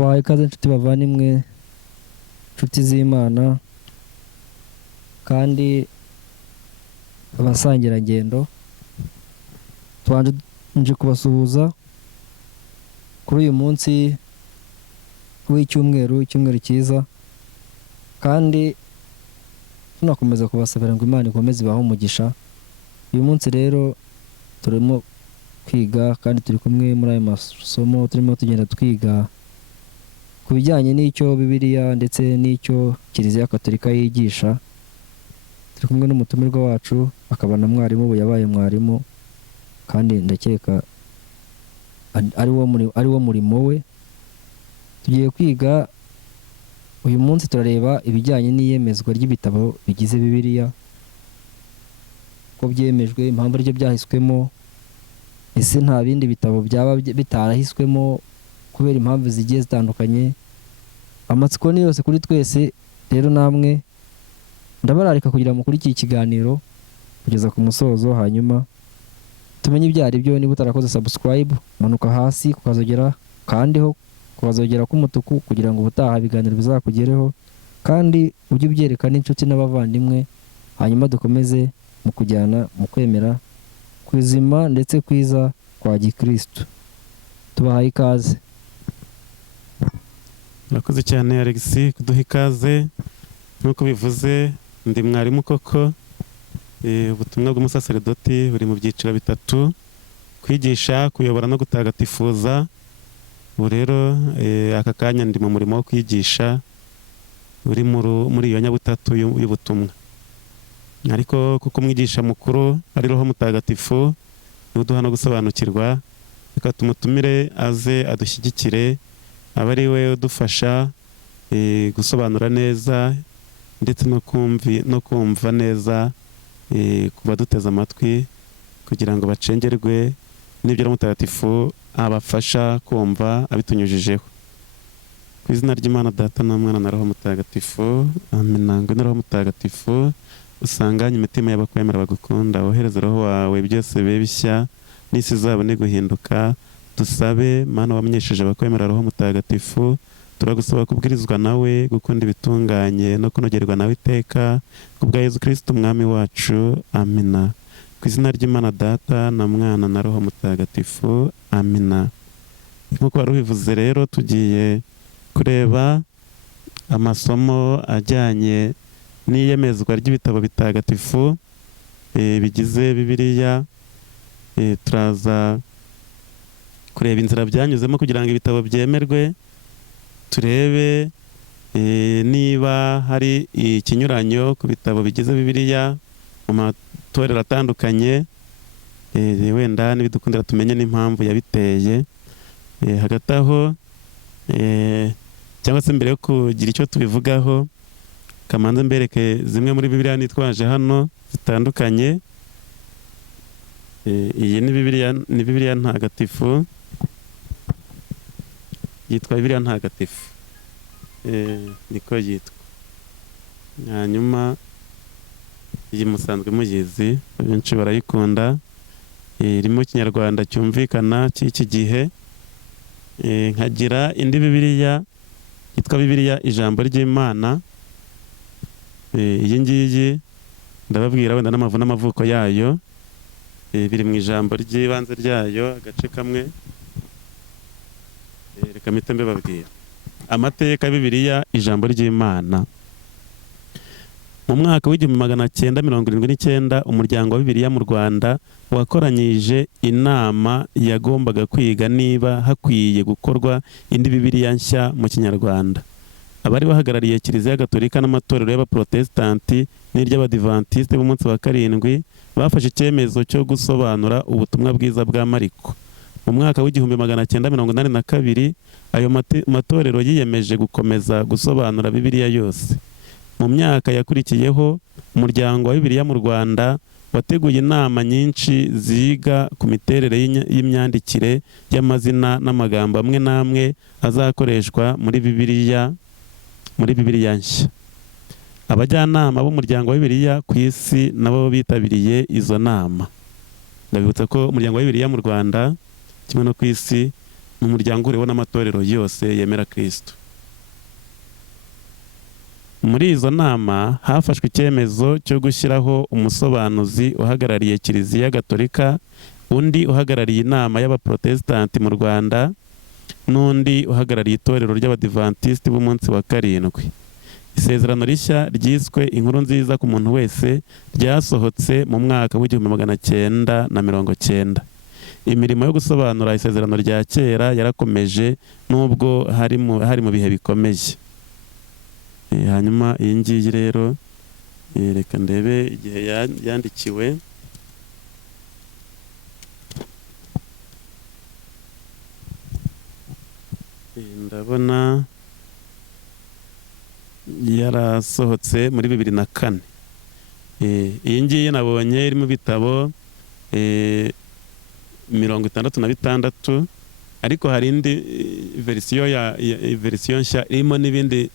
tubahaye ikaze inshuti bavandimwe, inshuti z'Imana kandi abasangirangendo. Tubanje kubasuhuza kuri uyu munsi w'icyumweru cyiza, kandi tunakomeza kubasabira ngo Imana ikomeze ibahe umugisha. Uyu munsi rero turimo kwiga kandi turi kumwe muri ayo masomo, turimo tugenda twiga ku bijyanye n'icyo Bibiliya ndetse n'icyo Kiliziya Gatolika yigisha. Turi kumwe n'umutumirwa wacu, akaba na mwarimu, ubu yabaye mwarimu, kandi ndakeka ari wo murimo we. Tugiye kwiga uyu munsi, turareba ibijyanye n'iyemezwa ry'ibitabo bigize Bibiliya, ko byemejwe, impamvu aribyo byahiswemo, ese nta bindi bitabo byaba bitarahiswemo kubera impamvu zigiye zitandukanye. Amatsiko ni yose kuri twese, rero namwe ndabararika kugira ngo mukurikiye ikiganiro kugeza ku musozo, hanyuma tumenye ibyo ari byo. Niba utarakoze subscribe, manuka hasi kukazogera, kandiho kukazogera k'umutuku kugira ngo ubutaha ibiganiro bizakugereho, kandi ujye ubyereka n'inshuti n'abavandimwe, hanyuma dukomeze mu kujyana mu kwemera kwizima ndetse kwiza kwa Gikristo. Tubahaye ikaze. Murakoze cyane Alexis kuduha ikaze. Nk'uko bivuze, ndi mwarimu koko. Ubutumwa bw'umusaseredoti buri mu byiciro bitatu: kwigisha, kuyobora no gutagatifuza. Ubu rero aka kanya ndi mu murimo wo kwigisha uri muri iyo nyabutatu y'ubutumwa, ariko kuko umwigisha mukuru ari Roho Mutagatifu niwe uduha no gusobanukirwa, reka tumutumire aze adushyigikire, aba ari we udufasha gusobanura neza ndetse no kumva neza ku baduteze amatwi, kugira ngo bacengerwe n'ibyo Roho Mutagatifu abafasha kumva abitunyujijeho. Ku izina ry'Imana Data na Mwana na Roho Mutagatifu, amina. Ngwino Roho Mutagatifu, usanganye imitima y'abakwemera bagukunda, wohereze Roho wawe byose bibe bishya, n'isi izabone guhinduka. Dusabe Mana wamenyesheje abakwemera Roho Mutagatifu, turagusaba kubwirizwa nawe, gukunda ibitunganye no kunogerwa nawe iteka, kubwa Yezu Kristo umwami wacu, amina. Ku izina ry'Imana Data na Mwana na Roho Mutagatifu, amina. Nk'uko wari ubivuze rero, tugiye kureba amasomo ajyanye n'iyemezwa ry'ibitabo bitagatifu bigize Bibiliya. Turaza kureba inzira byanyuzemo kugira ngo ibitabo byemerwe, turebe niba hari ikinyuranyo ku bitabo bigize Bibiliya mu matorero atandukanye, wenda n'ibidukundira tumenye n'impamvu yabiteye. Hagati aho, cyangwa se mbere yo kugira icyo tubivugaho, kamanze mbereke zimwe muri Bibiliya nitwaje hano zitandukanye. Iyi ni Bibiliya ntagatifu, yitwa Bibiliya ntagatifu, niko yitwa. Hanyuma iyi musanzwe muyizi, benshi barayikunda, irimo Ikinyarwanda cyumvikana cy'iki gihe. Nkagira indi Bibiliya yitwa Bibiliya Ijambo ry'Imana. Iyi ngiyi ndababwira wenda n'amavuko yayo, biri mu ijambo ry'ibanze ryayo, agace kamwe. Reka mpite mbibabwira. Amateka ya Bibiliya Ijambo ry'Imana. Mu mwaka w'1979 umuryango wa Bibiliya mu Rwanda wakoranyije inama yagombaga kwiga niba hakwiye gukorwa indi Bibiliya nshya mu Kinyarwanda. Abari bahagarariye Kiliziya Gatolika n'amatorero y'Abaprotestanti n'iry'Abadivantisite b'umunsi wa karindwi bafashe icyemezo cyo gusobanura ubutumwa bwiza bwa Mariko. Mu mwaka w'1982 ayo matorero yiyemeje gukomeza gusobanura Bibiliya yose. Mu myaka yakurikiyeho, umuryango wa Bibiliya mu Rwanda wateguye inama nyinshi ziga ku miterere y'imyandikire y'amazina n'amagambo amwe n'amwe azakoreshwa muri Bibiliya nshya. Abajyanama b'umuryango wa Bibiliya ku isi nabo bitabiriye izo nama. Ndabibutsa ko umuryango wa Bibiliya mu Rwanda kimwe no ku isi ni umuryango uriho n'amatorero yose yemera Kristo. Muri izo nama hafashwe icyemezo cyo gushyiraho umusobanuzi uhagarariye Kiliziya Gatolika, undi uhagarariye inama y'abaprotesitanti mu Rwanda, n'undi uhagarariye itorero ry'abadivantisiti b'umunsi wa karindwi. Isezerano rishya ryiswe Inkuru Nziza ku muntu wese ryasohotse mu mwaka w'1990. Imirimo yo gusobanura isezerano rya kera yarakomeje nubwo hari mu bihe bikomeye. Hanyuma iyi ngiyi rero reka ndebe igihe yandikiwe. Ndabona yarasohotse muri 2004. Iyi ngiyi nabonye iri mu bitabo 66, ariko hari indi verisiyo nshya irimo n'ibindi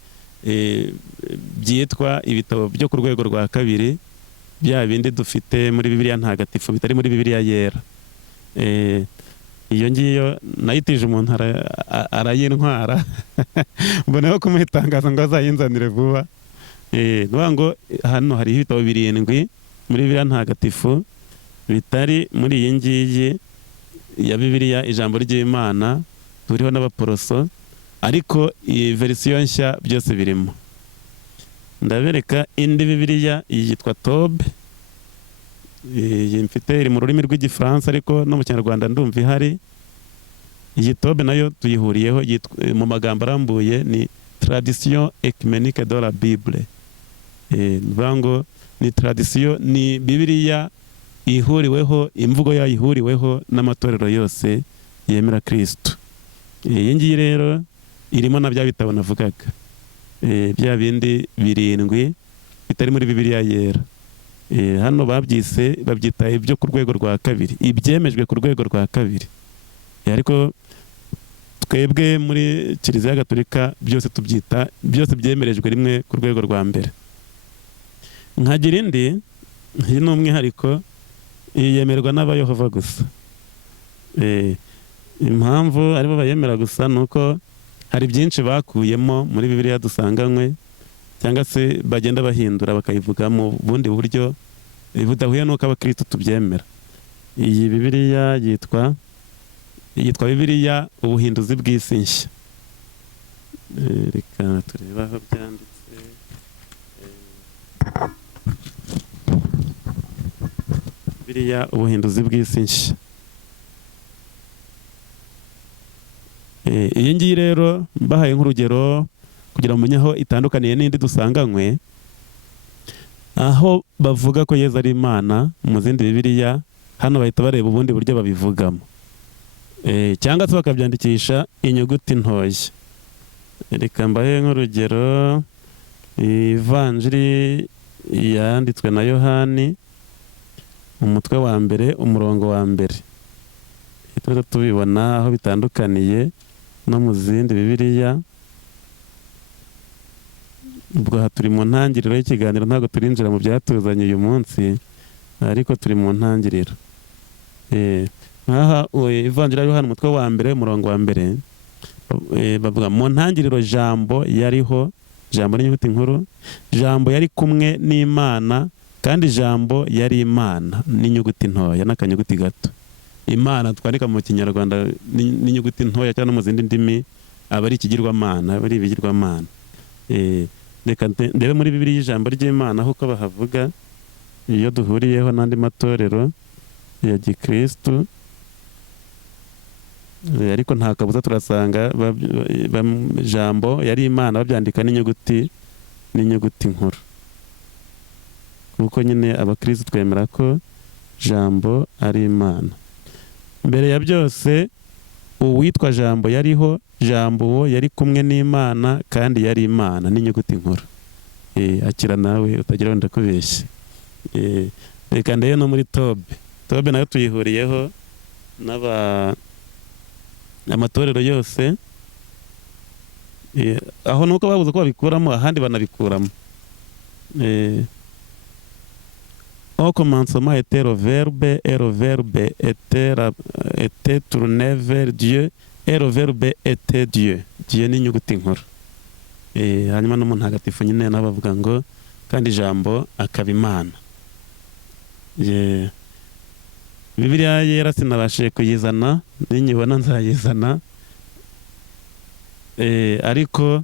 byitwa ibitabo byo ku rwego rwa kabiri, bya bindi dufite muri Bibiliya ntagatifu bitari muri Bibiliya yera. Iyo ngiyo nayitije umuntu arayintwara mboneho kumuhitangaza ngo azayinzanire vuba. Nuvuga ngo hano hariho ibitabo 7 muri Bibiliya ntagatifu bitari muri iyi ngiyi ya Bibiliya ijambo ry'Imana, turiho n'abaporoso, ariko iyi verisiyo nshya byose birimo. Ndabereka indi Bibiliya yitwa Tobe. Iyi mfite iri mu rurimi rw'Igifaransa ariko no mu Kinyarwanda ndumva ihari. Iyi Tobe nayo tuyihuriyeho, mu magambo arambuye ni Tradition Ecumenique de la Bible. Nuvuga ngo ni tradition, ni Bibiliya ihuriweho, imvugo yayo ihuriweho n'amatorero yose yemera Kristo. Iyi ngiyi rero irimo na bya bitabo navugaga, bya bindi 7 bitari muri Bibiliya yera. Hano babyita ibyo ku rwego rwa kabiri, ibyemejwe ku rwego rwa kabiri. Ariko twebwe muri Kiliziya Gatolika byose tubyita, byose byemerejwe rimwe ku rwego rwa mbere. Nkagira indi, iyi ni umwihariko, yemerwa n'abayehova gusa. Impamvu aribo bayemera gusa nuko hari byinshi bakuyemo muri Bibiliya dusanganywe, cyangwa se bagenda bahindura bakayivuga mu bundi buryo budahuye n'uko abakristo tubyemera. Iyi Bibiliya yitwa Bibiliya Ubuhinduzi bw'Isi Nshya. Reka turebe aho byanditse. Bibiliya Ubuhinduzi bw'Isi Nshya. Iyi ngiyi rero mbahaye nk'urugero kugira ngo mumenye aho itandukaniye n'indi dusanganywe, aho bavuga ko Yezu ari Imana mu zindi Bibiliya, hano bahita bareba ubundi buryo babivugamo, cyangwa se bakabyandikisha inyuguti ntoya. Reka mbahe nk'urugero, Ivanjiri yanditswe na Yohani, umutwe wa mbere, umurongo wa mbere. Tujya tubibona aho bitandukaniye no mu zindi Bibiliya. Ubwo aha turi mu ntangiriro y'ikiganiro, ntabwo turinjira mu byatuzanye uyu munsi, ariko turi mu ntangiriro. Nkaha Ivanjiri ya Yohana umutwe wa mbere, umurongo wa mbere, bavuga mu ntangiriro jambo yariho, jambo n'inyuguti nkuru, jambo yari kumwe n'Imana, kandi jambo yari Imana n'inyuguti ntoya n'akanyuguti gato. Imana twandika mu Kinyarwanda n'inyuguti ntoya cyangwa no mu zindi ndimi aba ari ikigirwamana, aba ari ibigirwamana. Reka ndebe muri Bibiliya ijambo ry'Imana aho uko bahavuga, iyo duhuriyeho n'andi matorero ya gikristu, ariko nta kabuza turasanga jambo yari Imana babyandika n'inyuguti nkuru, kuko nyine abakristo twemera ko jambo ari Imana. Mbere ya byose uwitwa jambo yariho, jambo uwo yari kumwe n'Imana kandi yari Imana n'inyuguti nkuru. Akira nawe utagira wenda kubeshya. Reka ndebe no muri Tobe nayo tuyihuriyeho amatorero yose, aho nuko babuze ko babikuramo, ahandi banabikuramo. Au commencement était le Verbe, et le Verbe était tourné vers Dieu, le verbe était Dieu. Dieu ni inyuguti nkuru. Hanyuma no mu ntagatifu nyine nabo bavuga ngo kandi ijambo akaba Imana. Bibiliya yera sinabashije kuyizana, ninyibona nzayizana. Ariko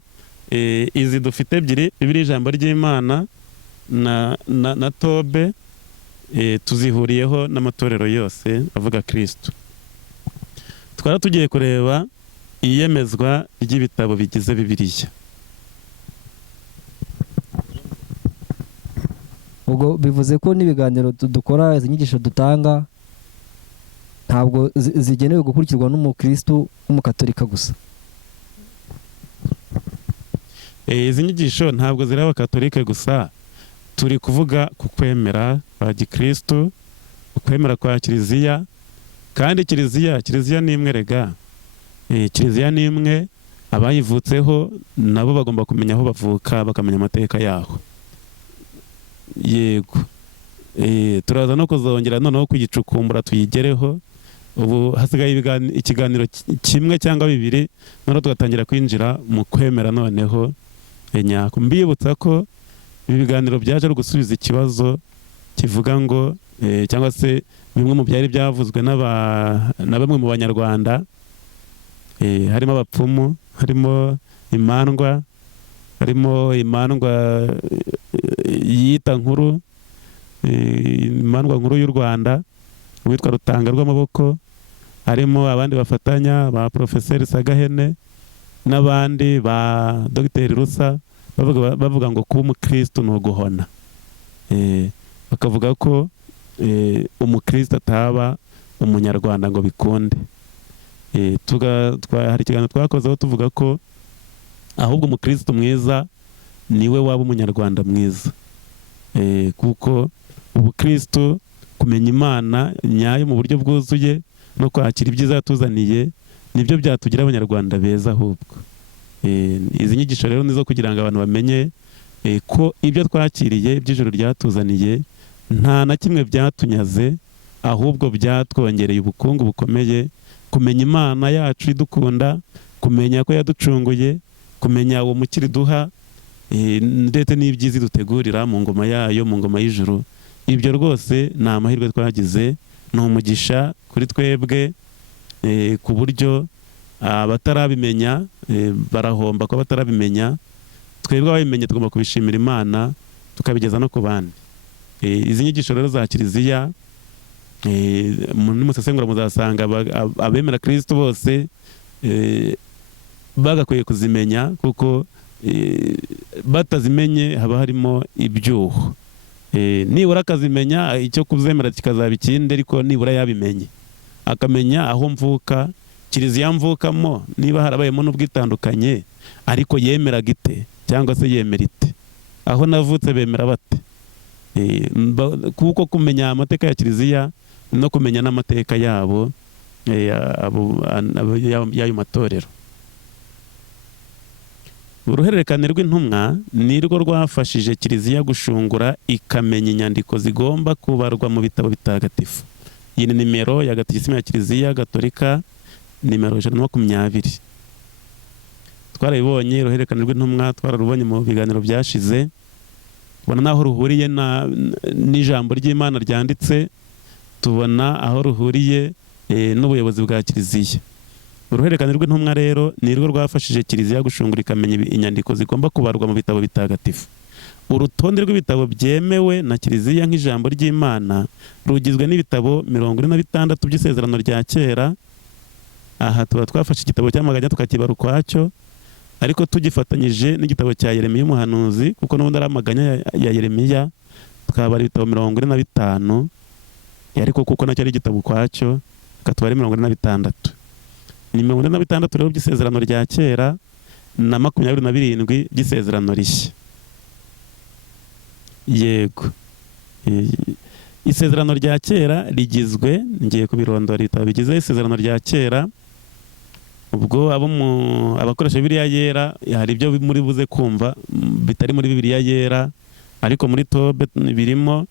izi dufite ebyiri, Bibiliya ijambo ry'Imana na Tobe, tuzihuriyeho n'amatorero yose avuga Kristo. Twara tugiye kureba iyemezwa ry'ibitabo bigize Bibiliya. ubwo bivuze ko n'ibiganiro dukora, izi nyigisho dutanga ntabwo zigenewe gukurikirwa n'umukristo w'umukatolika gusa. Izi nyigisho ntabwo ziri abakatolike gusa, turi kuvuga ku kwemera kwa gikristo, ukwemera kwa kiliziya, kandi kiliziya ni imwe rega. Kiliziya ni imwe, abayivutseho nabo bagomba kumenya aho bavuka, bakamenya amateka yaho. Yego. Turaza no kuzongera noneho kuyicukumbura tuyigereho. Ubu hasigaye ikiganiro kimwe cyangwa bibiri, noneho tugatangira kwinjira mu kwemera noneho nyako. Mbibutsa ko ibi biganiro byaje ari gusubiza ikibazo kivuga ngo cyangwa se bimwe mu byari byavuzwe na bamwe mu banyarwanda, harimo abapfumu, harimo imandwa, yita nkuru, imandwa nkuru y'u Rwanda witwa Rutanga rw'amaboko, harimo abandi bafatanya ba Profeseri Sagahene n'abandi ba Dr. Rusa, bavuga ngo kuba umukristo ni uguhona. Bakavuga ko umukristo ataba umunyarwanda ngo bikunde. Hari ikiganiro twakozeho tuvuga ko ahubwo umukristo mwiza niwe waba umunyarwanda mwiza, kuko ubukristo, kumenya Imana nyayo mu buryo bwuzuye no kwakira ibyiza yatuzaniye, nibyo byatugira abanyarwanda beza. Ahubwo izi nyigisho rero nizo kugira ngo abantu bamenye ko ibyo twakiriye, iby'ijuru ryatuzaniye, nta na kimwe byatunyaze, ahubwo byatwongereye ubukungu bukomeye, kumenya Imana yacu idukunda, kumenya ko yaducunguye, kumenya uwo mukiri duha, ndetse n'ibyiza dutegurira mu ngoma yayo, mu ngoma y'ijuru. Ibyo rwose ni amahirwe twagize, ni umugisha kuri twebwe, ku buryo abatarabimenya barahomba ko batarabimenya. Twebwe ababimenye tugomba kubishimira Imana, tukabigeza no ku bandi. Izi nyigisho rero za kiliziya, nimusesengura muzasanga abemera Kristo bose bagakwiye kuzimenya, kuko batazimenye haba harimo ibyuho. Nibura akazimenya, icyo kuzemera kikazaba ikindi, ariko nibura yabimenye, akamenya aho mvuka, kiliziya mvukamo, niba harabayemo n'ubwitandukanye, ariko yemera gite cyangwa se yemera ite, aho navutse bemera bate. Kuko kumenya amateka ya kiliziya no kumenya n'amateka yabo, y'ayo matorero. Uruhererekane rw'intumwa nirwo rwafashije kiliziya gushungura ikamenya inyandiko zigomba kubarwa mu bitabo bitagatifu. Iyi ni nimero ya Gatigisimu ya Kiliziya Gatolika, nimero 120. Twarabibonye uruhererekane rw'intumwa, twararubonye mu biganiro byashize, tubona naho ruhuriye n'ijambo ry'Imana ryanditse, tubona aho ruhuriye n'ubuyobozi bwa kiliziya. Uruhererekane rw'intumwa rero nirwo rwafashije kiliziya gushungura ikamenya inyandiko zigomba kubarwa mu bitabo bitagatifu. Urutonde rw'ibitabo byemewe na kiliziya nk'ijambo ry'Imana rugizwe n'ibitabo 46 by'isezerano rya kera. Aha tuba twafashe igitabo cy'amaganya tukakibara ukwacyo, ariko tugifatanyije n'igitabo cya Yeremiya umuhanuzi, kuko n'ubundi ari amaganya ya Yeremiya, tukabara ibitabo 45, ariko kuko nacyo ari igitabo ukwacyo, katubare 46. Ni 46 rero by'isezerano rya kera na 27 by'isezerano rishya. Yego. Isezerano rya kera rigizwe, ngiye kubirondora ibitabo bigize isezerano rya kera. Ubwo abakoresha Bibiliya yera, hari ibyo muri buze kumva bitari muri Bibiliya yera, ariko muri Tobe birimo,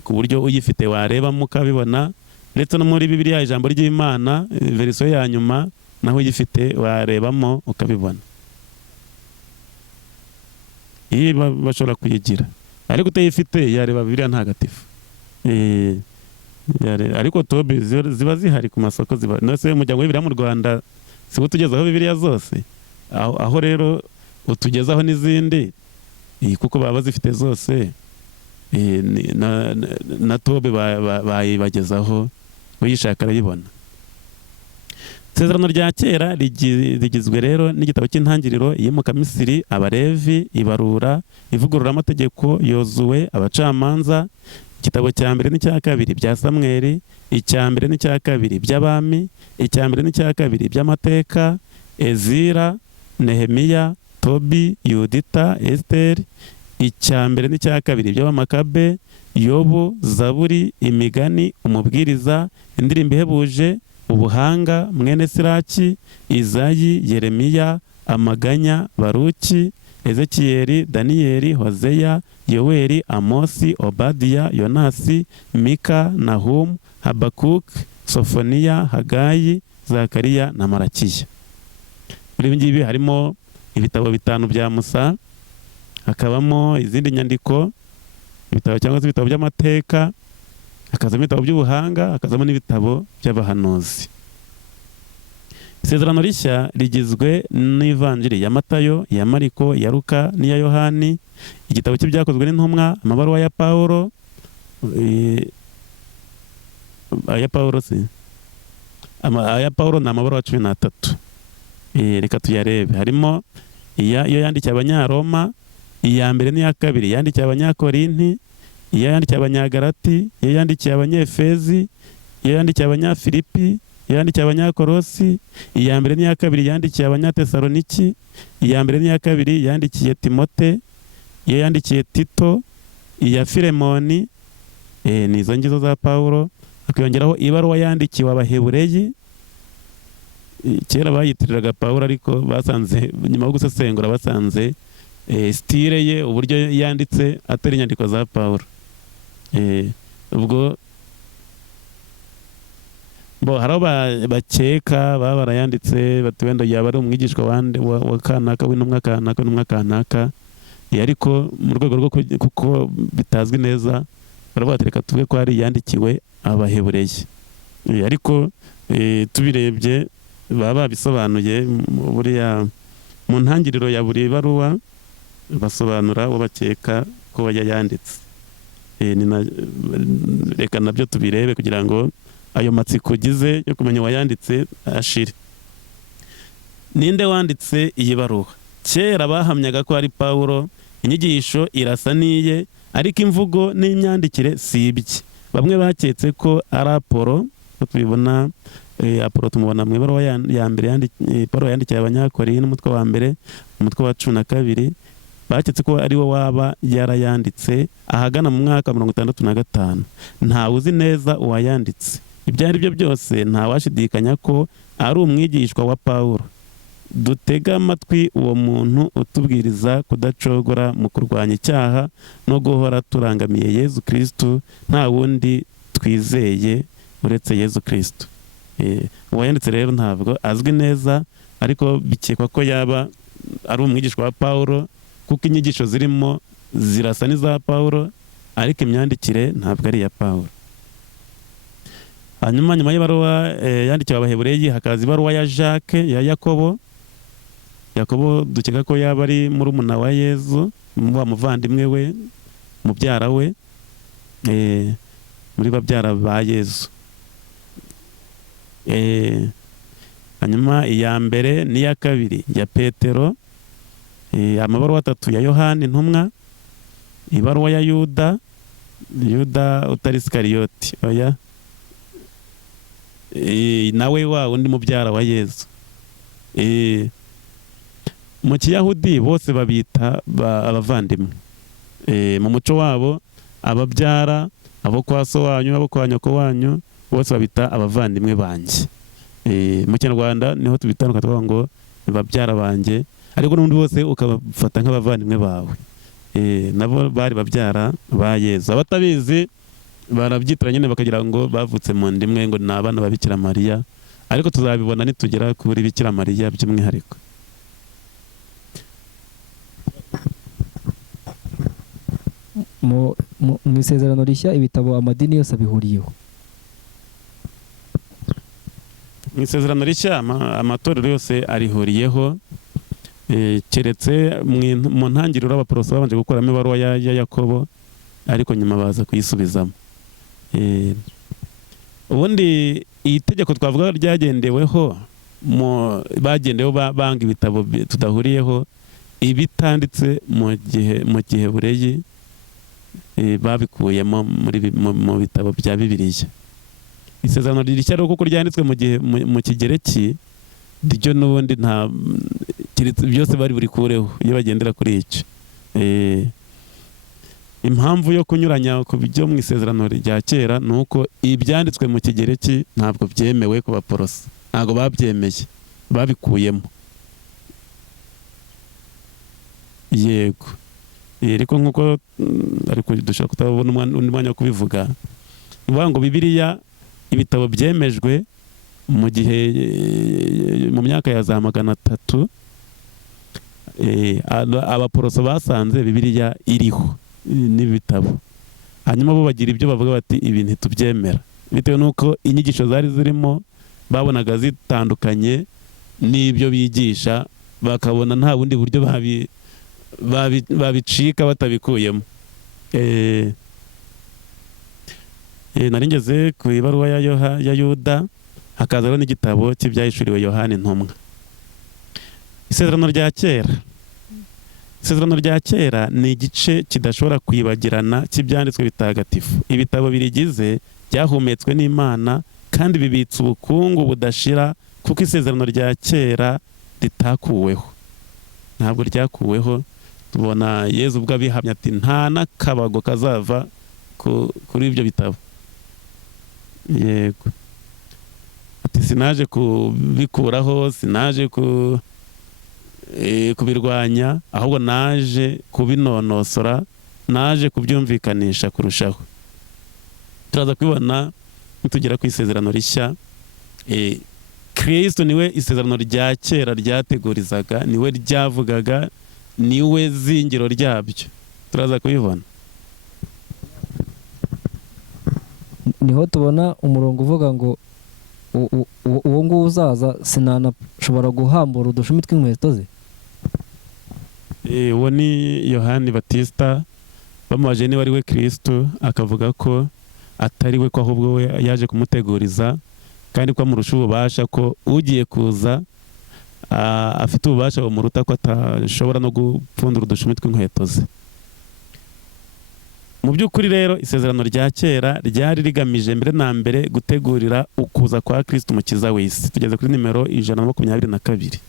ku buryo uyifite warebamo ukabibona. ndetse no muri Bibiliya ijambo ry'Imana verisiyo ya nyuma naho uyifite warebamo ukabibona. Iyi bashobora kuyigira, ariko utayifite yareba Bibiliya ntagatifu. Ariko tobe ziba zihari ku masoko, nose umuryango w'Bibiliya mu Rwanda siwo tugezaho Bibiliya zose, aho rero utugezaho n'izindi kuko baba bazifite zose, na tobe bayibagezaho, uyishaka arayibona. Isezerano rya kera rigizwe rero n'igitabo cy'intangiriro, iyimuka Misiri, Abalevi, Ibarura, Ivugururamategeko, Yozuwe, Abacamanza, igitabo cya mbere n'icya kabiri bya Samweli, icya mbere n'icya kabiri by'Abami, icya mbere n'icya kabiri by'Amateka, Ezira, Nehemiya, Tobi, Yudita, Esiteri, icya mbere n'icya kabiri by'Abamakabe, Yobu, Zaburi, Imigani, Umubwiriza, Indirimbo ihebuje, Ubuhanga, Mwene Siraki, Izayi, Yeremiya, Amaganya, Baruki, Ezekiyeli, Daniyeli, Hozeya, Yoweli, Amosi, Obadiya, Yonasi, Mika, Nahumu, Habakuki, Sofoniya, Hagayi, Zakariya na Marakiya. Muri ibi ngibi harimo ibitabo 5 bya Musa, hakabamo izindi nyandiko, ibitabo cyangwa se ibitabo by'amateka, hakazamo ibitabo by'ubuhanga, hakazamo n'ibitabo by'abahanuzi. Isezerano rishya rigizwe n'ivanjiri ya Matayo, ya Mariko, ya Luka n'iya Yohani, igitabo cy'ibyakozwe n'intumwa, amabaruwa ya Pawulo, aya Pawulo ni amabaruwa 13. Reka tuyarebe. Harimo iyo yandikiye Abanyaroma, iya mbere n'iya kabiri yandikiye Abanyakorinti, iyo yandikiye Abanyagalati, iyo yandikiye Abanyefezi, iyo yandikiye Abanyafilipi, iyo yandikiye Abanyakolosi, iya mbere n'iya kabiri yandikiye Abanyatesaloniki, iya mbere n'iya kabiri yandikiye Timote, iyo yandikiye Tito, iya Filemoni, ni izo ngizo za Pawulo. Hakiyongeraho ibaruwa yandikiwe Abahebureyi, kera bayitiriraga Pawulo, ariko basanze nyuma yo gusesengura basanze style ye, uburyo yanditse atari inyandiko za Pawulo. Ubwo hari bakeka baba barayanditse bati wenda yaba ari umwigishwa wa kanaka w'intumwa kanaka n'umwa kanaka, ariko mu rwego rwo kuko bitazwi neza barabatereka tuvuge ko ari yandikiwe Abahebureyi. Ariko tubirebye baba bisobanuye buriya mu ntangiriro ya buri baruwa basobanura uwo bakeka ko yayanditse. Reka nabyo tubirebe kugira ngo ayo matsiko ugize yo kumenya uwayanditse ashire. Ninde wanditse iyi baruwa? Kera bahamyaga ko ari Pawulo, inyigisho irasa niye, ariko imvugo n'imyandikire si ibye. Bamwe baketse ko ari Apolo, tubibona Apolo tumubona mu ibaruwa ya mbere Pawulo yandikiye Abanyakorinti n'umutwe wa mbere, umutwe wa 12. Baketse ko ari we waba yarayanditse ahagana mu mwaka 65. Ntawe uzi neza uwayanditse. Ibyo ari byo byose ntawashidikanya ko ari umwigishwa wa Pawulo. Dutega amatwi uwo muntu utubwiriza kudacogora mu kurwanya icyaha no guhora turangamiye Yezu Kristo, nta wundi twizeye uretse Yezu Kristo. Uwayanditse rero ntabwo azwi neza, ariko bikekwa ko yaba ari umwigishwa wa Pawulo, kuko inyigisho zirimo zirasa n'iza Pawulo, ariko imyandikire ntabwo ari iya Pawulo. Hanyuma nyuma y'ibaruwa yandikiwe Abahebureyi hakaza ibaruwa ya Jacques ya Yakobo. Yakobo dukeka ko yaba ari murumuna wa Yezu, wa muvandimwe we, mubyara we, muri babyara ba Yezu. Hanyuma iya mbere n'iya kabiri ya Petero, amabaruwa 3 ya Yohani intumwa, ibaruwa ya Yuda utari Iskariyoti, oya, nawe wa undi mubyara wa Yezu. Mu Kiyahudi bose babita abavandimwe. Mu muco wabo ababyara, abo kwa so wanyu, abo kwa nyoko wanyu, bose babita abavandimwe banjye. Mu Kinyarwanda niho tubitandukanya tuvuga ngo babyara banjye, ariko n'undi bose ukabafata nk'abavandimwe bawe. Nabo bari babyara ba Yezu. Abatabizi barabyitiranya nyine bakagira ngo bavutse mu nda imwe, ngo ni abana ba Bikira Mariya, ariko tuzabibona nitugera kuri Bikira Mariya by'umwihariko. mu isezerano rishya ibitabo amadini yose abihuriyeho. Mu isezerano rishya amatorero yose arihuriyeho, keretse mu ntangiriro abaporoso babanje gukuramo ibaruwa ya Yakobo, ariko nyuma baza kuyisubizamo. Ubundi iyi tegeko twavuga ryagendeweho, bagendeweho banga ibitabo tudahuriyeho, ibitanditse mu gihe bureyi babikuyemo mu bitabo bya Bibiliya. Isezerano rishya rero kuko ryanditswe mu Kigereki, ryo n'ubundi byose bari burikureho iyo bagendera kuri icyo. Impamvu yo kunyuranya ku byo mu isezerano rya kera ni uko ibyanditswe mu Kigereki ntabwo byemewe ku baporoso, ntabwo babyemeye, babikuyemo. Yego, ariko nk'uko dushaka kutabona undi mwanya wo kubivuga, bivuga ngo Bibiliya ibitabo byemejwe mu myaka ya za 300, abaporoso basanze Bibiliya iriho n'ibitabo, hanyuma bo bagira ibyo bavuga bati ibi ntitubyemera, bitewe n'uko inyigisho zari zirimo babonaga zitandukanye n'ibyo bigisha, bakabona nta bundi buryo babicika batabikuyemo. Nari ngeze ku ibaruwa ya Yuda, hakazaho n'igitabo cy'ibyahishuriwe Yohana intumwa. Isezerano rya kera ni igice kidashobora kwibagirana cy'ibyanditswe bitagatifu. Ibitabo birigize byahumetswe n'Imana kandi bibitse ubukungu budashira, kuko isezerano rya kera ritakuweho, ntabwo ryakuweho. Tubona Yezu ubwo abihamya ati nta n'akabago kazava kuri ibyo bitabo. Yego, ati sinaje kubikuraho, sinaje kubirwanya, ahubwo naje kubinonosora, naje kubyumvikanisha kurushaho. Turaza kubibona nitugera ku isezerano rishya. Kristo niwe isezerano rya kera ryategurizaga, niwe ryavugaga, niwe zingiro ryabyo. Turaza kubibona. Niho tubona umurongo uvuga ngo uwo nguwo uzaza sinanashobora guhambura udushumi tw'inkweto ze. Uwo ni Yohani Batista, bamubaje niba ari we Kristo, akavuga ko atari we, ko ahubwo we yaje kumuteguriza, kandi ko amurusha ububasha, ko ugiye kuza afite ububasha bumuruta, ko atashobora no gupfundura udushumi tw'inkweto ze. Mu by'ukuri rero isezerano rya kera ryari rigamije mbere na mbere gutegurira ukuza kwa Kristo umukiza w'isi. Tugeze kuri nimero 122.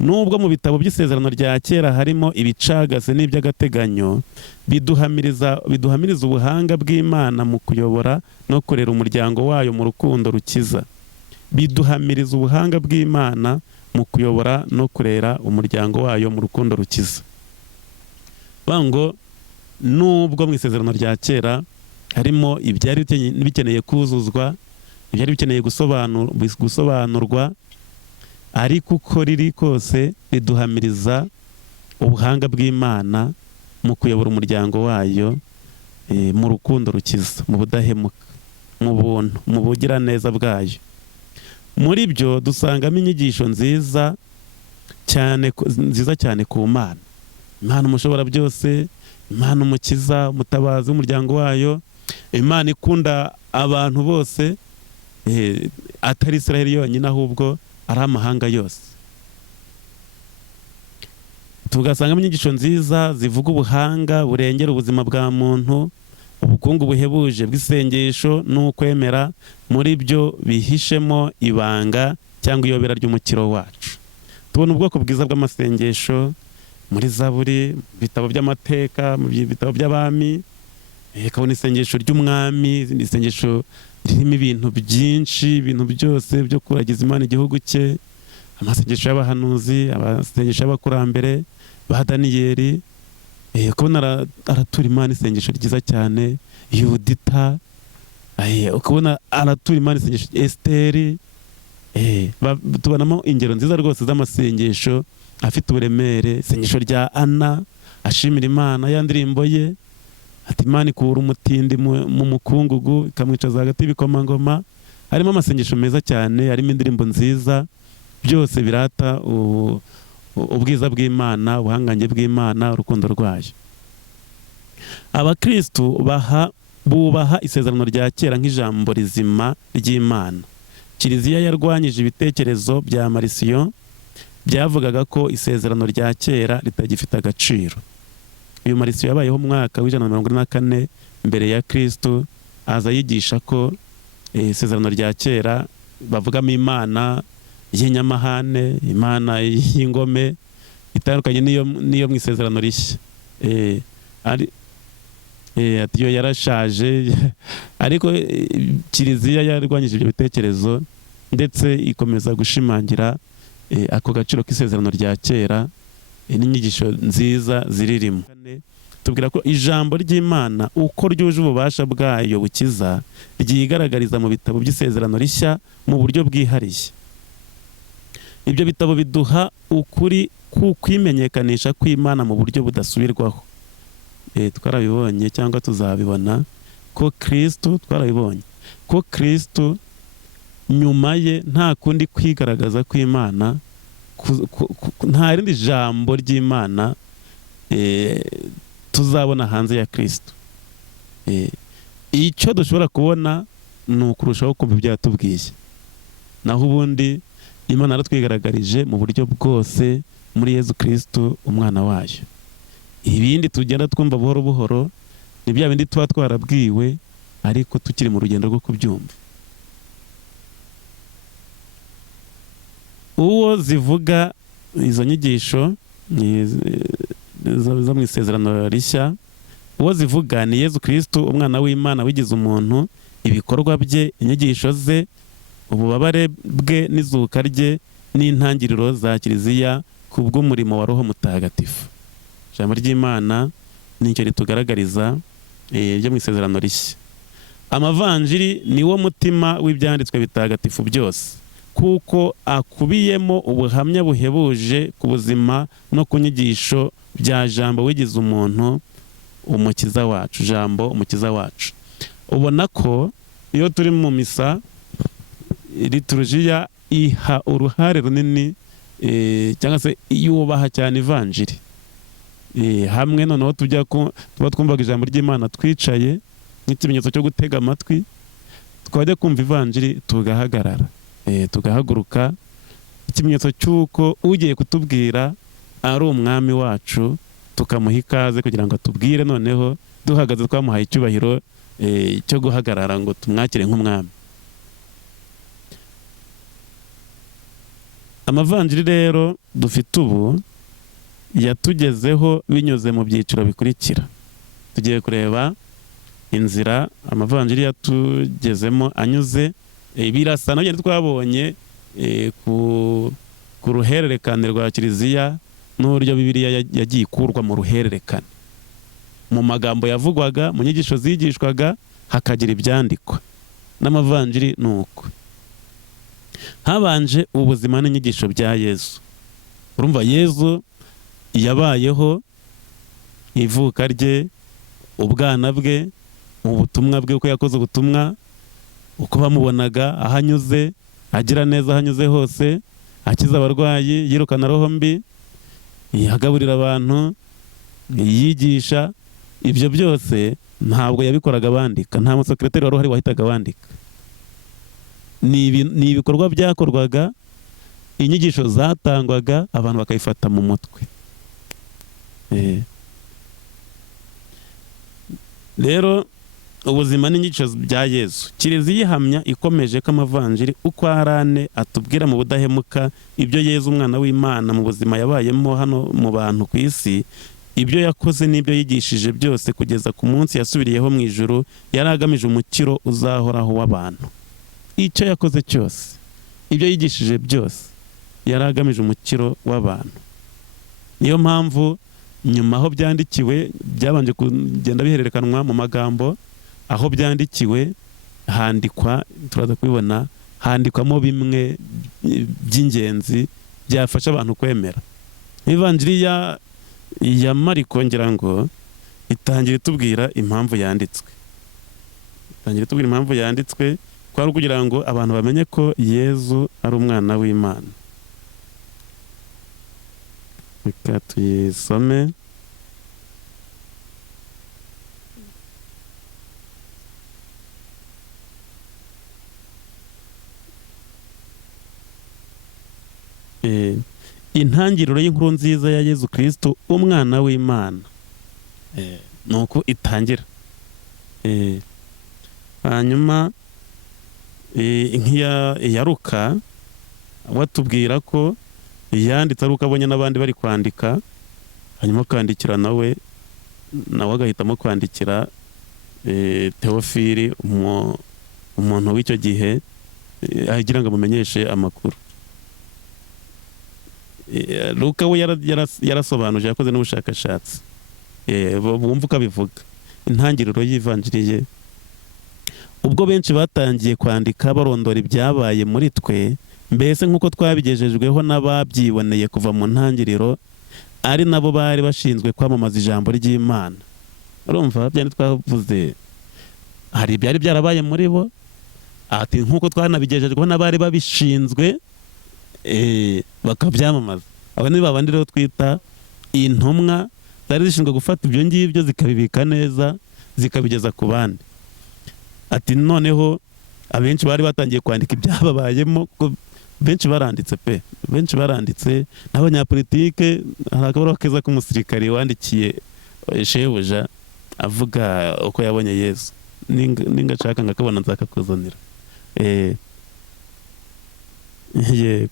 Nubwo mu bitabo by'isezerano rya kera harimo ibicagase n'iby'agateganyo, biduhamiriza ubuhanga bw'Imana mu kuyobora no kurera umuryango wayo mu rukundo rukiza. Biduhamiriza ubuhanga bw'Imana mu kuyobora no kurera umuryango wayo mu rukundo rukiza. Bango, nubwo mu isezerano rya kera harimo ibyari bikeneye kuzuzwa, ibyari bikeneye gusobanurwa, ariko uko riri kose riduhamiriza ubuhanga bw'Imana mu kuyobora umuryango wayo mu rukundo rukiza, mu budahemuka, mu buntu, mu bugiraneza bwayo. Muri byo dusangamo inyigisho nziza cyane ku Mana, Imana umushobora byose, Imana umukiza, umutabazi w'umuryango wayo, Imana ikunda abantu bose, atari Israeli yonyine, ahubwo ari amahanga yose. Tugasangamo inyigisho nziza zivuga ubuhanga burengera ubuzima bwa muntu, ubukungu buhebuje bw'isengesho n'ukwemera, muri byo bihishemo ibanga cyangwa iyobera ry'umukiro wacu. Tubona ubwoko bwiza bw'amasengesho muri Zaburi, mu bitabo by'amateka, mu bitabo by'abami, kabona isengesho ry'umwami, isengesho ririmo ibintu byinshi, ibintu byose byo kuragiza Imana igihugu cye, amasengesho y'abahanuzi, amasengesho y'abakurambere ba Daniyeli, kubona aratura Imana isengesho ryiza cyane, Yudita, ukabona aratura Imana isengesho Esiteri. Tubonamo ingero nziza rwose z'amasengesho afite uburemere. Isengesho rya Ana ashimira Imana, ya ndirimbo ye ati Imana ikura umutindi mu mukungugu ikamwicaza hagati y'ibikomangoma. Harimo amasengesho meza cyane, harimo indirimbo nziza, byose birata ubwiza bw'Imana, ubuhangange bw'Imana, urukundo rwayo. Abakristu bubaha isezerano rya kera nk'ijambo rizima ry'Imana. Kiliziya yarwanyije ibitekerezo bya Marisiyo byavugaga ko isezerano rya kera ritagifite agaciro. Uyu Marisiyo yabayeho mu mwaka w'144 mbere ya Kristo, aza yigisha ko isezerano rya kera bavugamo Imana y'inyamahane, Imana y'ingome itandukanye niyo mu isezerano rishya. Ati yo yarashaje ariko Kiliziya yarwanyije ibyo bitekerezo ndetse ikomeza gushimangira ako gaciro k'isezerano rya kera n'inyigisho nziza ziririmo. Tubwira ko ijambo ry'Imana uko ryuje ububasha bwayo bukiza ryigaragariza mu bitabo by'isezerano rishya mu buryo bwihariye. Ibyo bitabo biduha ukuri kwimenyekanisha kw'Imana mu buryo budasubirwaho. Twarabibonye cyangwa tuzabibona ko Kristo, twarabibonye ko Kristo nyuma ye nta kundi kwigaragaza kw'Imana, nta rindi jambo ry'Imana tuzabona hanze ya Kristo. Icyo dushobora kubona ni ukurushaho kumva ibyo yatubwiye. Naho ubundi Imana yaratwigaragarije mu buryo bwose muri Yezu Kristo umwana wayo. Ibindi tugenda twumva buhoro buhoro ni bya bindi tuba twarabwiwe ariko tukiri mu rugendo rwo kubyumva. Uwo zivuga izo nyigisho zo mu isezerano rishya, uwo zivuga ni Yezu Kristo umwana w'Imana wigize umuntu. Ibikorwa bye, inyigisho ze, ububabare bwe n'izuka rye n'intangiriro za Kiliziya kubw'umurimo wa Roho Mutagatifu. Ijambo ry'Imana nicyo ritugaragariza ryo mu isezerano rishya. Amavanjiri ni wo mutima w'ibyanditswe bitagatifu byose, kuko akubiyemo ubuhamya buhebuje ku buzima no ku nyigisho bya Jambo wigize umuntu, umukiza wacu, Jambo umukiza wacu. Ubona ko iyo turi mu misa, liturujia iha uruhare runini cyangwa se yubaha cyane ivanjiri. Hamwe noneho tuba twumvaga ijambo ry'Imana twicaye nk'ikimenyetso cyo gutega amatwi, twajya kumva ivanjiri tugahagarara, tugahaguruka, ikimenyetso cy'uko ugiye kutubwira ari umwami wacu, tukamuha ikaze kugira ngo atubwire. Noneho duhagaze twamuhaye icyubahiro cyo guhagarara ngo tumwakire nk'umwami. Amavanjiri rero dufite ubu yatugezeho binyuze mu byiciro bikurikira. Tugiye kureba inzira amavanjiri yatugezemo anyuze. Birasa n'ibyo twabonye ku ruhererekane rwa Kiliziya n'uburyo Bibiliya yagiye ikurwa mu ruhererekane. Mu magambo yavugwaga, mu nyigisho zigishwaga, hakagira ibyandikwa. N'amavanjiri ni uko. Habanje ubuzima n'inyigisho bya Yezu. Urumva Yezu yabayeho, ivuka rye, ubwana bwe, ubutumwa bwe, uko yakoze ubutumwa, uko bamubonaga ahanyuze, agira neza ahanyuze hose, akiza abarwayi, yirukana roho mbi, yagaburira abantu, yigisha. Ibyo byose ntabwo yabikoraga bandika, nta musekreteri wari uhari wahitaga bandika. Ni ibikorwa byakorwaga, inyigisho zatangwaga, abantu bakayifata mu mutwe. Rero ubuzima n'inyigisho bya Yezu, Kiliziya ihamya ikomeje ko amavanjiri uko arane atubwira mu budahemuka ibyo Yezu umwana w'Imana mu buzima yabayemo hano mu bantu ku isi, ibyo yakoze n'ibyo yigishije byose kugeza ku munsi yasubiriyeho mu ijuru, yari agamije umukiro uzahoraho w'abantu. Icyo yakoze cyose, ibyo yigishije byose, yari agamije umukiro w'abantu. Niyo mpamvu nyuma aho byandikiwe byabanje kugenda bihererekanwa mu magambo, aho byandikiwe handikwa, turaza kubibona, handikwamo bimwe by'ingenzi byafasha abantu kwemera. Ivanjiri ya Mariko ngira ngo itangira itubwira impamvu yanditswe. Kwari kugira ngo abantu bamenye ko Yezu ari umwana w'Imana. Reka tuyisome. Intangiriro y'inkuru nziza ya Yezu Kristo umwana w'Imana. Nuko itangira. Hanyuma nk'iya Luka watubwira ko yanditse ari uko abonye n'abandi bari kwandika, hanyuma akandikira nawe agahitamo kwandikira Teofili, umuntu w'icyo gihe, agira ngo amumenyeshe amakuru. Luka we yarasobanuje, yakoze n'ubushakashatsi. Bumva uko abivuga. Intangiriro y'ivanjiri ye: ubwo benshi batangiye kwandika barondora ibyabaye muri twe, mbese nk'uko twabigejejweho n'ababyiboneye kuva mu ntangiriro, ari nabo bari bashinzwe kwamamaza ijambo ry'Imana. Urumva byane twavuze, hari ibyari byarabaye muri bo, ati nk'uko twanabigejejweho n'abari babishinzwe bakabyamamaza. Aba ni babandi rero twita intumwa, zari zishinzwe gufata ibyo ngibyo zikabibika neza, zikabigeza ku bandi. Ati noneho abenshi bari batangiye kwandika ibyababayemo, benshi baranditse n'abanyapolitike. Hari akabara keza k'umusirikari wandikiye shebuja avuga uko yabonye Yesu. Ninga nshaka ngakabona nzakakuzanira. Yego.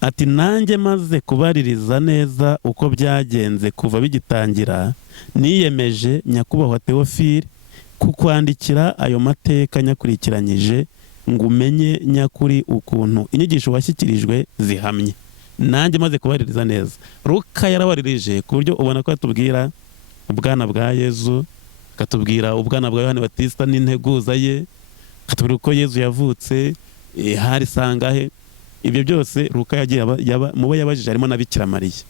Ati nanjye maze kubaririza neza uko byagenze kuva bigitangira, niyemeje nyakubahwa Teofili kukwandikira ayo mateka nyakurikiranyije, ngo umenye nyakuri ukuntu inyigisho washyikirijwe zihamye. Nanjye maze kubaririza neza. Luka yarabaririje ku buryo ubona ko atubwira ubwana bwa Yezu, akatubwira ubwana bwa Yohani Batista n'integuza ye, akatubwira uko Yezu yavutse, hari sangahe. Ibyo byose Luka yagiye mu bo yabajije harimo na Bikira Mariya,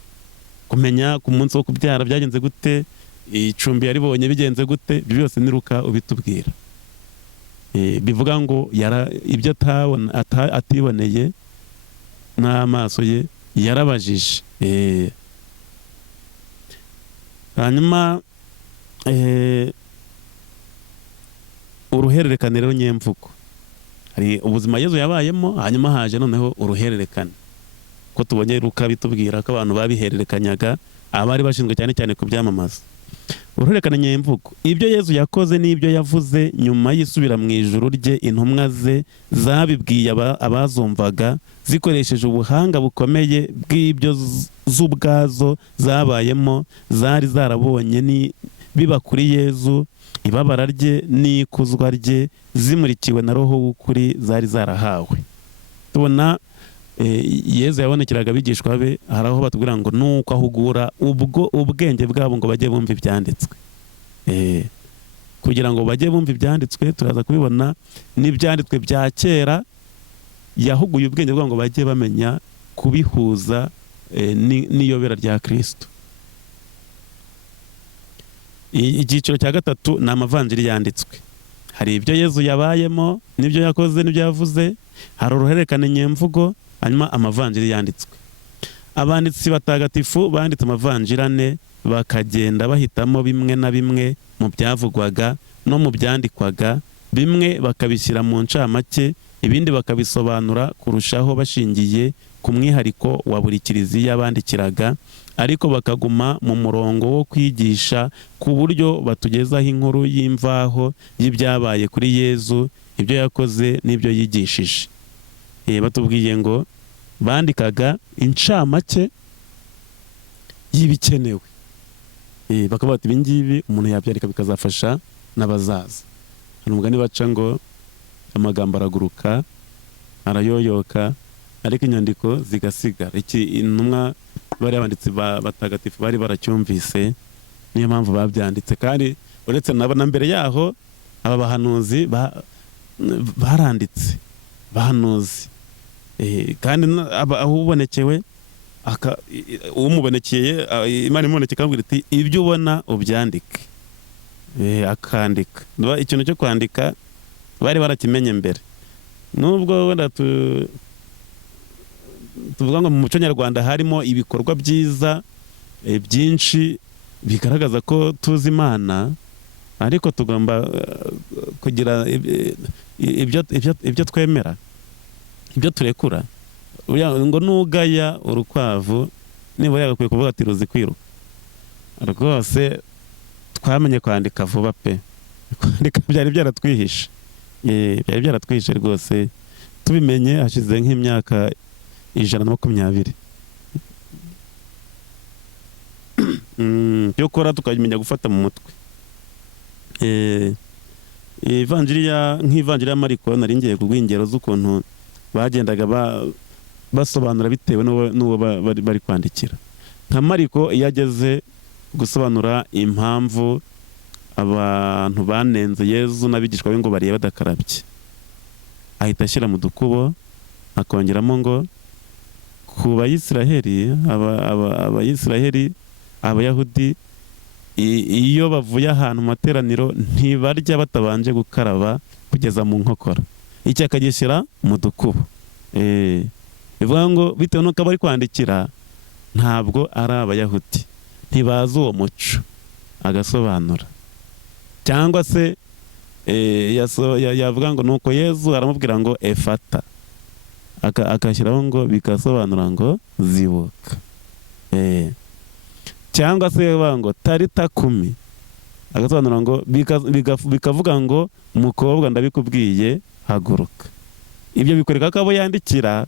kumenya ku munsi wo kubyara byagenze gute, icumbi yaribonye bigenze gute. Ibyo byose ni Luka ubitubwira. Bivuga ngo ibyo atiboneye n'amaso ye yarabajije. Hanyuma uruhererekane rero nyemvugo, hari ubuzima Yezu yabayemo, hanyuma haje noneho uruhererekane. Ko tubonye Luka bitubwira ko abantu babihererekanyaga, abari bashinzwe cyane cyane kubyamamaza. Uruhererekane nyemvugo: ibyo Yezu yakoze n'ibyo yavuze nyuma y'isubira mu ijuru rye, intumwa ze zabibwiye abazumvaga zikoresheje ubuhanga bukomeye bw'ibyo z'ubwazo zabayemo, zari zarabonye biba kuri Yezu, ibabara rye n'ikuzwa rye, zimurikiwe na Roho w'ukuri zari zarahawe. Tubona Yezu yabonekeraga abigishwa be, hari aho batubwira ngo nuko ahugura ubwenge bwabo ngo bajye bumva ibyanditswe. Kugira ngo bajye bumva ibyanditswe, turaza kubibona n'ibyanditswe bya kera, yahuguye ubwenge bwabo ngo bajye bamenya kubihuza n'iyobera rya Kristo. Icyiciro cya gatatu ni amavanjiri yanditswe. Hari ibyo Yezu yabayemo n'ibyo yakoze n'ibyo yavuze, hari uruhererekane nyemvugo, hanyuma amavanjiri yanditswe. Abanditsi batagatifu banditse amavanjiri 4, bakagenda bahitamo bimwe na bimwe mu byavugwaga no mu byandikwaga, bimwe bakabishyira mu ncamake, ibindi bakabisobanura kurushaho bashingiye ku mwihariko wa buri kiliziya bandikiraga, ariko bakaguma mu murongo wo kwigisha ku buryo batugezaho inkuru y'imvaho y'ibyabaye kuri Yezu, ibyo yakoze n'ibyo yigishije. Batubwiye ngo bandikaga incamake y'ibikenewe. Bakavuga ati ibingibi umuntu yabyandika bikazafasha n'abazaza. Hari umugani baca ngo amagambo araguruka, arayoyoka, ariko inyandiko zigasigara. Intumwa bari abanditsi batagatifu bari baracyumvise, niyo mpamvu babyanditse. Kandi uretse na mbere yaho aba bahanuzi baranditse bahanuzi, kandi aho ubonekewe umubonekeye Imana imubonekeye akambwira iti ibyo ubona ubyandike, akandika. Ikintu cyo kwandika bari barakimenye mbere, nubwo wenda tuvuga ngo mu muco nyarwanda harimo ibikorwa byiza byinshi bigaragaza ko tuzi Imana, ariko tugomba kugira ibyo twemera, ibyo turekura. Ngo nugaya urukwavu niba yagakwiye kuvuga ati ruzi kwiruka. Rwose twamenye kwandika vuba pe, kwandika byari byaratwihishe, byari byaratwihishe rwose, tubimenye hashize nk'imyaka 120 byo kora tukamenya gufata mu mutwe. Nk'ivanjiri ya Mariko nari ngiye kuguha ingero z'ukuntu bagendaga basobanura bitewe n'uwo bari kwandikira. Nka Mariko iyo ageze gusobanura impamvu abantu banenze Yezu n'abigishwa be ngo bariye badakarabye, ahita ashyira mu dukubo akongeramo ngo ku Bayisiraheli, Abayahudi iyo bavuye ahantu mu materaniro ntibarya batabanje gukaraba kugeza mu nkokora, icyo akagishyira mu dukubo. Bivuga ngo bitewe n'uko bari kwandikira ntabwo ari Abayahudi, ntibazi uwo muco, agasobanura. Cyangwa se yavuga ngo nuko Yezu aramubwira ngo efata, akashyiraho ngo bikasobanura ngo zibuka. Cyangwa se yavuga ngo tarita kumi, agasobanura ngo bikavuga ngo mukobwa ndabikubwiye haguruka. Ibyo bikwereka ko abo yandikira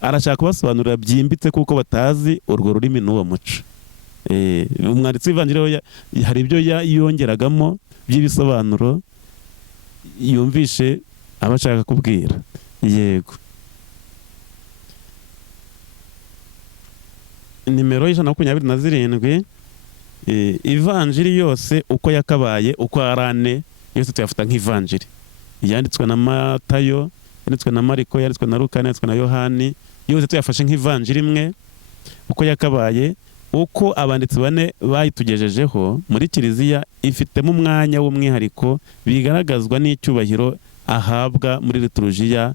arashaka kubasobanurira byimbitse kuko batazi urwo rurimi n'uwo muco. Umwanditsi w'ivanjiri hari ibyo yongeragamo by'ibisobanuro yumvishe abashaka kubwira. Yego. Nimero 127, ivanjiri yose uko yakabaye, uko arane yose tuyafata nk'ivanjiri. Yanditswe na Matayo, yanditswe na Mariko, yanditswe na Luka, yanditswe na Yohani, yose tuyafashe nk'ivanjiri imwe uko yakabaye. Uko abanditsi bane bayitugejejeho muri Kiliziya ifitemo umwanya w'umwihariko, bigaragazwa n'icyubahiro ahabwa muri liturujia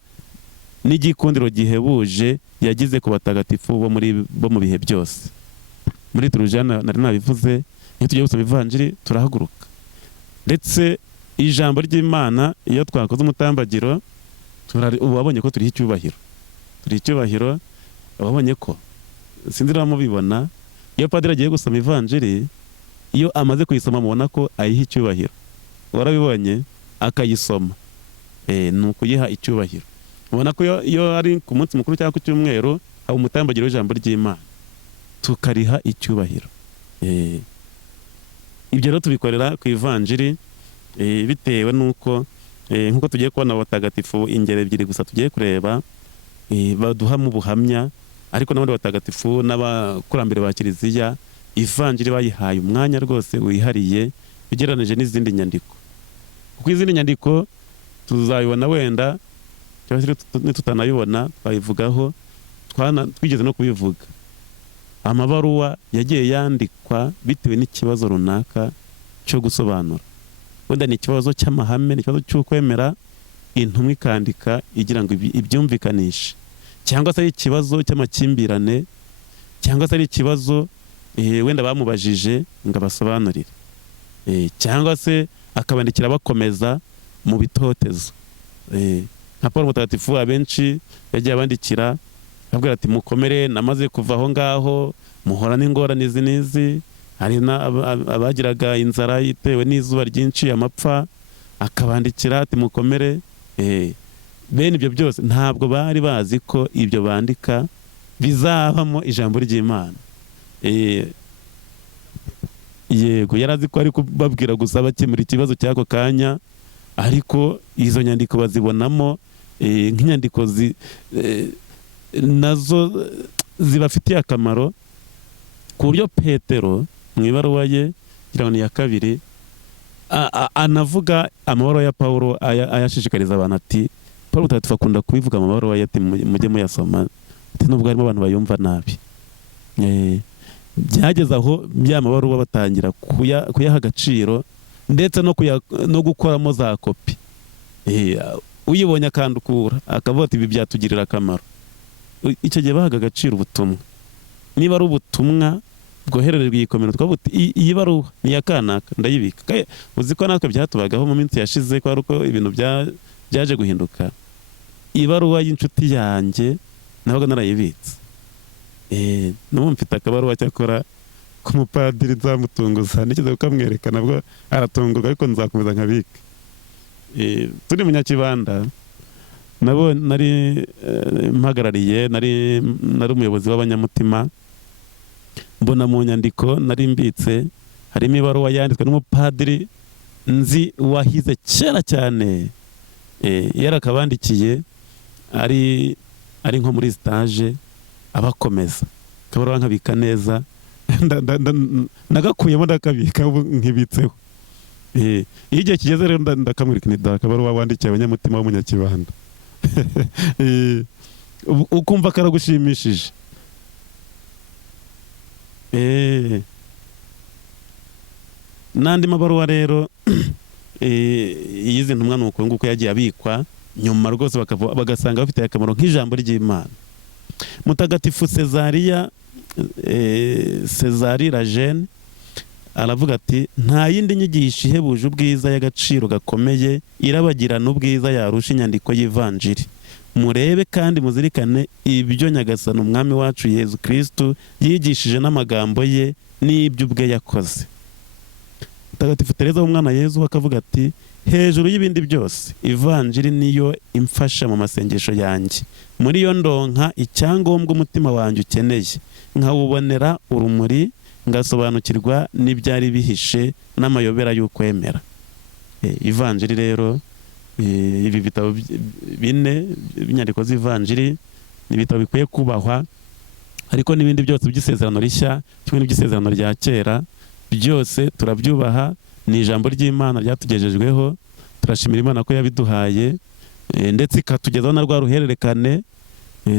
n'igikundiro gihebuje yagize ku batagatifu bo mu bihe byose. Muri liturujia nari nabivuze, iyo tugiye gusoma ivanjiri turahaguruka, ndetse ijambo ry'Imana iyo twakoze umutambagiro wabonye ko turiho icyubahiro, wabonye ko sinzi niba mubibona, iyo padiri agiye gusoma ivanjiri, iyo amaze kuyisoma mubona ko ayiha icyubahiro. Warabibonye akayisoma, ni ukuyiha icyubahiro. Ubona ko iyo ari ku munsi mukuru cyangwa ku cyumweru haba umutambagiro w'ijambo ry'Imana, tukariha icyubahiro. Ibyo rero tubikorera ku ivanjiri bitewe n'uko nk'uko tugiye kubona abatagatifu ingero ebyiri gusa tugiye kureba, baduhamo ubuhamya, ariko n'abandi batagatifu n'abakurambere ba Kiliziya ivanjiri bayihaye umwanya rwose wihariye ugereranije n'izindi nyandiko. Kuko izindi nyandiko tuzabibona wenda, cyangwa se tutanabibona twabivugaho, twigeze no kubivuga. Amabaruwa yagiye yandikwa bitewe n'ikibazo runaka cyo gusobanura. Wenda ni ikibazo cy'amahame, ni ikibazo cy'ukwemera, intumwa ikandika igira ngo ibyumvikanishe, cyangwa se ari ikibazo cy'amakimbirane, cyangwa se ari ikibazo wenda bamubajije ngo abasobanurire, cyangwa se akabandikira bakomeza mu bitotezo. Nka Paul Mutagatifu abenshi yagiye abandikira ababwira ati mukomere, namaze kuva aho ngaho, muhora n'ingorane izi n'izi. Hari abagiraga inzara itewe n'izuba ryinshi, amapfa, akabandikira ati mukomere. Bene ibyo byose ntabwo bari bazi ko ibyo bandika bizabamo ijambo ry'Imana. Yego, yarazi ko ari kubabwira gusa bakemura ikibazo cy'ako kanya, ariko izo nyandiko bazibonamo nk'inyandiko nazo zibafitiye akamaro, ku buryo Petero mu ibaruwa ye kugira ngo ni iya kabiri anavuga amabaruwa ya Pawulo ayashishikariza abantu ati Pawulo mutagatifu akunda kubivuga mu mabaruwa ye ati mujye muyasoma ati nubwo harimo abantu bayumva nabi. Byageze aho bya mabaruwa batangira kuyaha agaciro ndetse no gukoramo za kopi. Uyibonye akandukura akavuga ati ibi byatugirira akamaro. Icyo gihe bahaga agaciro ubutumwa. Niba ari ubutumwa bwohererejwe iyi komino twavuga iyi baruwa ni iya kanaka ndayibika. Uzi ko natwe byatubagaho mu minsi yashize ko ari uko ibintu byaje guhinduka. Ibaruwa y'inshuti yanjye nabaga narayibitse. N'ubu mfite akabaruwa cyakora k'umupadiri nzamutunguza nigeze kukamwereka nabwo aratungurwa ariko nzakomeza nkabika. Turi mu Nyakibanda nabo nari mpagarariye nari umuyobozi w'abanyamutima, mbona mu nyandiko nari mbitse harimo ibaruwa yanditswe n'umupadiri nzi wahize kera cyane, yarakabandikiye ari nko muri stage abakomeza kabaruwa nkabika neza nagakuyemo ndakabika nkibitseho. Iyo igihe kigeze rero ndakamwereka ni akabaruwa wandikiye abanyamutima bo mu Nyakibanda. Ukumva karagushimishije. N'andi mabaruwa rero iyizi ntumwa nuko nguko yagiye abikwa nyuma rwose bagasanga bafite akamaro nk'ijambo ry'Imana. Mutagatifu César Rajene aravuga ati nta yindi nyigisho ihebuje ubwiza y'agaciro gakomeye irabagirana ubwiza yarusha inyandiko y'Ivanjiri. Murebe kandi muzirikane ibyo Nyagasani umwami wacu Yezu Kristo yigishije n'amagambo ye n'ibyo ubwe yakoze. Mutagatifu Tereza w'umwana Yezu akavuga ati hejuru y'ibindi byose Ivanjiri niyo imfasha mu masengesho yanjye. Muri yo ndonka icyangombwa umutima wanjye ukeneye, nkawubonera urumuri, ngasobanukirwa n'ibyari bihishe n'amayobera y'ukwemera. Ivanjiri rero ibi bitabo bine b'inyandiko z'Ivanjiri ni ibitabo bikwiye kubahwa, ariko n'ibindi byose by'isezerano rishya kimwe n'iby'isezerano rya kera byose turabyubaha. Ni ijambo ry'Imana ryatugejejweho, turashimira Imana ko yabiduhaye ndetse ikatugezaho na rwa ruhererekane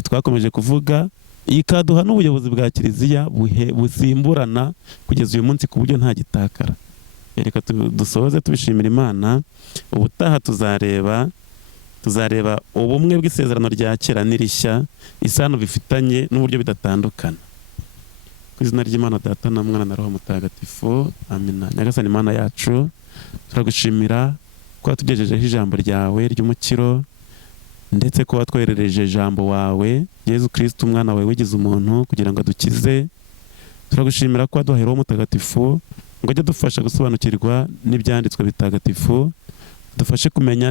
twakomeje kuvuga, ikaduha n'ubuyobozi bwa Kiliziya busimburana kugeza uyu munsi ku buryo nta gitakara. Reka dusohoze tubishimira Imana. Ubutaha tuzareba ubumwe bw'isezerano rya kera n'irishya, isano bifitanye n'uburyo bidatandukana. Ku izina ry'Imana Data na Mwana na Roho Mutagatifu, amina. Nyagasani Imana yacu turagushimira ko watugejejeho ijambo ryawe ry'umukiro, ndetse ko watwoherereje ijambo wawe Yezu Kristo umwana wawe wigize umuntu kugira ngo adukize. Turagushimira ko waduhaye Roho Mutagatifu ngo ajye adufasha gusobanukirwa n'ibyanditswe bitagatifu, dufashe kumenya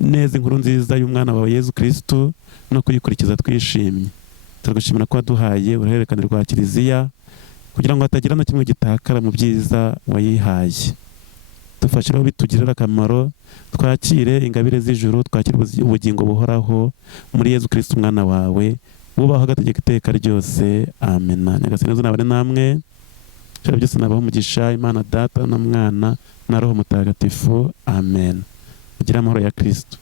neza inkuru nziza y'umwana wawe Yezu Kristo no kuyikurikiza twishimye. Turagushimira ko waduhaye uruhererekane rwa Kiliziya kugira ngo hatagira na kimwe gitakara mu byiza wayihaye. Dufashe rero bitugirira akamaro, twakire ingabire z'ijuru, twakire ubugingo buhoraho muri Yezu Kristo umwana wawe, wubaho agategeka iteka ryose. Amena. Nyagasani nabane namwe, cyari byose nabaho umugisha, Imana Data na Mwana na Roho Mutagatifu. Amen. Ugira amahoro ya Kristo.